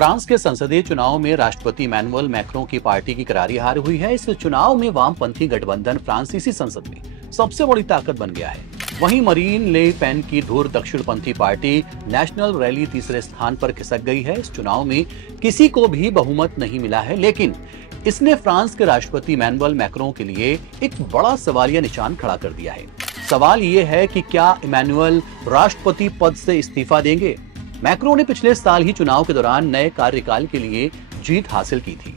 France के संसदीय चुनाव में राष्ट्रपति इमैनुअल मैक्रों की पार्टी की करारी हार हुई है। इस चुनाव में वामपंथी गठबंधन फ्रांसीसी संसद में सबसे बड़ी ताकत बन गया है। वहीं मरीन ले पेन की धुर दक्षिणपंथी पार्टी नेशनल रैली तीसरे स्थान पर खिसक गई है। इस चुनाव में किसी को भी बहुमत नहीं मिला है, लेकिन इसने फ्रांस के राष्ट्रपति इमैनुअल मैक्रों के लिए एक बड़ा सवालिया निशान खड़ा कर दिया है। सवाल ये है कि क्या इमैनुअल राष्ट्रपति पद से इस्तीफा देंगे? मैक्रों ने पिछले साल ही चुनाव के दौरान नए कार्यकाल के लिए जीत हासिल की थी।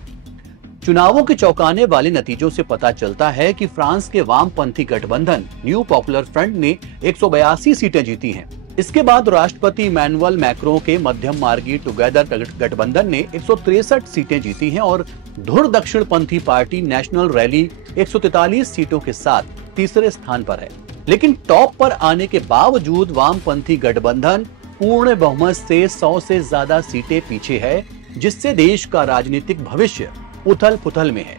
चुनावों के चौंकाने वाले नतीजों से पता चलता है कि फ्रांस के वामपंथी गठबंधन न्यू पॉपुलर फ्रंट ने 182 सीटें जीती हैं। इसके बाद राष्ट्रपति इमैनुअल मैक्रों के मध्यम मार्गी टुगेदर गठबंधन ने 163 सीटें जीती हैं और धुर दक्षिणपंथी पार्टी नेशनल रैली 143 सीटों के साथ तीसरे स्थान पर है। लेकिन टॉप पर आने के बावजूद वामपंथी गठबंधन पूर्ण बहुमत से 100 से ज्यादा सीटें पीछे है, जिससे देश का राजनीतिक भविष्य उथल-पुथल में है।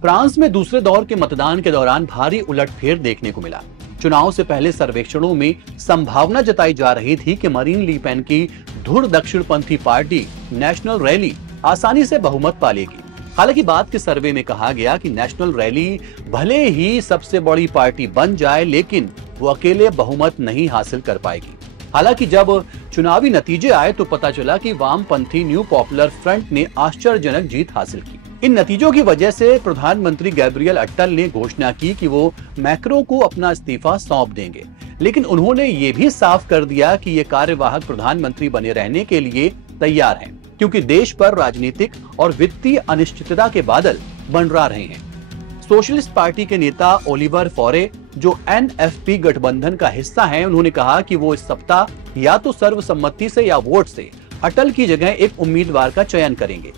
फ्रांस में दूसरे दौर के मतदान के दौरान भारी उलटफेर देखने को मिला। चुनाव से पहले सर्वेक्षणों में संभावना जताई जा रही थी कि मरीन ले पेन की धुर दक्षिणपंथी पार्टी नेशनल रैली आसानी से बहुमत पा लेगी। हालांकि बाद के सर्वे में कहा गया कि नेशनल रैली भले ही सबसे बड़ी पार्टी बन जाए, लेकिन वो अकेले बहुमत नहीं हासिल कर पाएगी। हालांकि जब चुनावी नतीजे आए तो पता चला कि वामपंथी न्यू पॉपुलर फ्रंट ने आश्चर्यजनक जीत हासिल की। इन नतीजों की वजह से प्रधानमंत्री गैब्रियल अट्टल ने घोषणा की कि वो मैक्रों को अपना इस्तीफा सौंप देंगे, लेकिन उन्होंने ये भी साफ कर दिया कि ये कार्यवाहक प्रधानमंत्री बने रहने के लिए तैयार हैं, क्योंकि देश पर राजनीतिक और वित्तीय अनिश्चितता के बादल मंडरा रहे हैं। सोशलिस्ट पार्टी के नेता ओलिवर फॉरे, जो एनएफपी गठबंधन का हिस्सा हैं, उन्होंने कहा कि वो इस सप्ताह या तो सर्वसम्मति से या वोट से अटल की जगह एक उम्मीदवार का चयन करेंगे।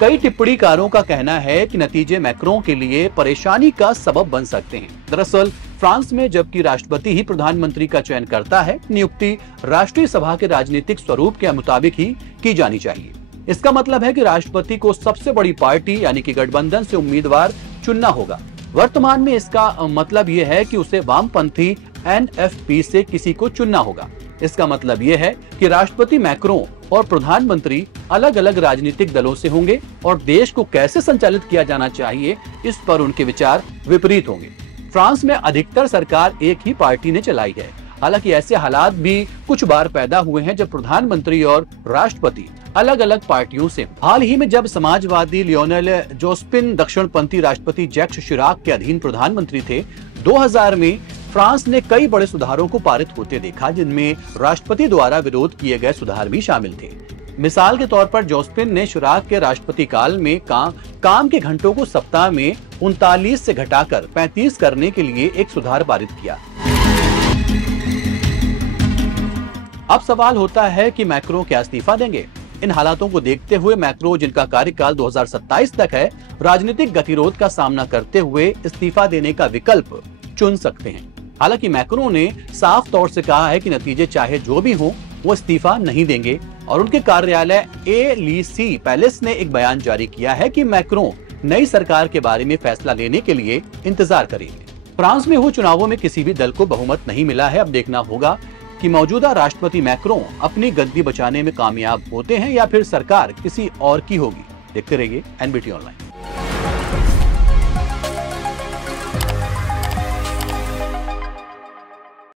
कई टिप्पणीकारों का कहना है कि नतीजे मैक्रों के लिए परेशानी का सबब बन सकते हैं। दरअसल फ्रांस में जबकि राष्ट्रपति ही प्रधानमंत्री का चयन करता है, नियुक्ति राष्ट्रीय सभा के राजनीतिक स्वरूप के मुताबिक ही की जानी चाहिए। इसका मतलब है कि राष्ट्रपति को सबसे बड़ी पार्टी यानी कि गठबंधन से उम्मीदवार चुनना होगा। वर्तमान में इसका मतलब यह है कि उसे वामपंथी एनएफपी से किसी को चुनना होगा। इसका मतलब यह है कि राष्ट्रपति मैक्रों और प्रधानमंत्री अलग अलग राजनीतिक दलों से होंगे और देश को कैसे संचालित किया जाना चाहिए, इस पर उनके विचार विपरीत होंगे। फ्रांस में अधिकतर सरकार एक ही पार्टी ने चलाई है। हालांकि ऐसे हालात भी कुछ बार पैदा हुए हैं जब प्रधानमंत्री और राष्ट्रपति अलग अलग पार्टियों से। हाल ही में जब समाजवादी लियोनेल जोस्पिन दक्षिणपंथी राष्ट्रपति जैक्स शिराक के अधीन प्रधानमंत्री थे, 2000 में फ्रांस ने कई बड़े सुधारों को पारित होते देखा, जिनमें राष्ट्रपति द्वारा विरोध किए गए सुधार भी शामिल थे। मिसाल के तौर पर जोस्पिन ने शिराक के राष्ट्रपति काल में काम के घंटों को सप्ताह में 39 से घटाकर 35 करने के लिए एक सुधार पारित किया। अब सवाल होता है कि मैक्रों क्या इस्तीफा देंगे? इन हालातों को देखते हुए मैक्रों, जिनका कार्यकाल 2027 तक है, राजनीतिक गतिरोध का सामना करते हुए इस्तीफा देने का विकल्प चुन सकते हैं। हालांकि मैक्रों ने साफ तौर से कहा है कि नतीजे चाहे जो भी हो, वो इस्तीफा नहीं देंगे और उनके कार्यालय एलीसी पैलेस ने एक बयान जारी किया है कि मैक्रों नई सरकार के बारे में फैसला लेने के लिए इंतजार करेंगे। फ्रांस में हुए चुनावों में किसी भी दल को बहुमत नहीं मिला है। अब देखना होगा कि मौजूदा राष्ट्रपति मैक्रों अपनी गद्दी बचाने में कामयाब होते हैं या फिर सरकार किसी और की होगी। देखते रहिए एनबीटी ऑनलाइन।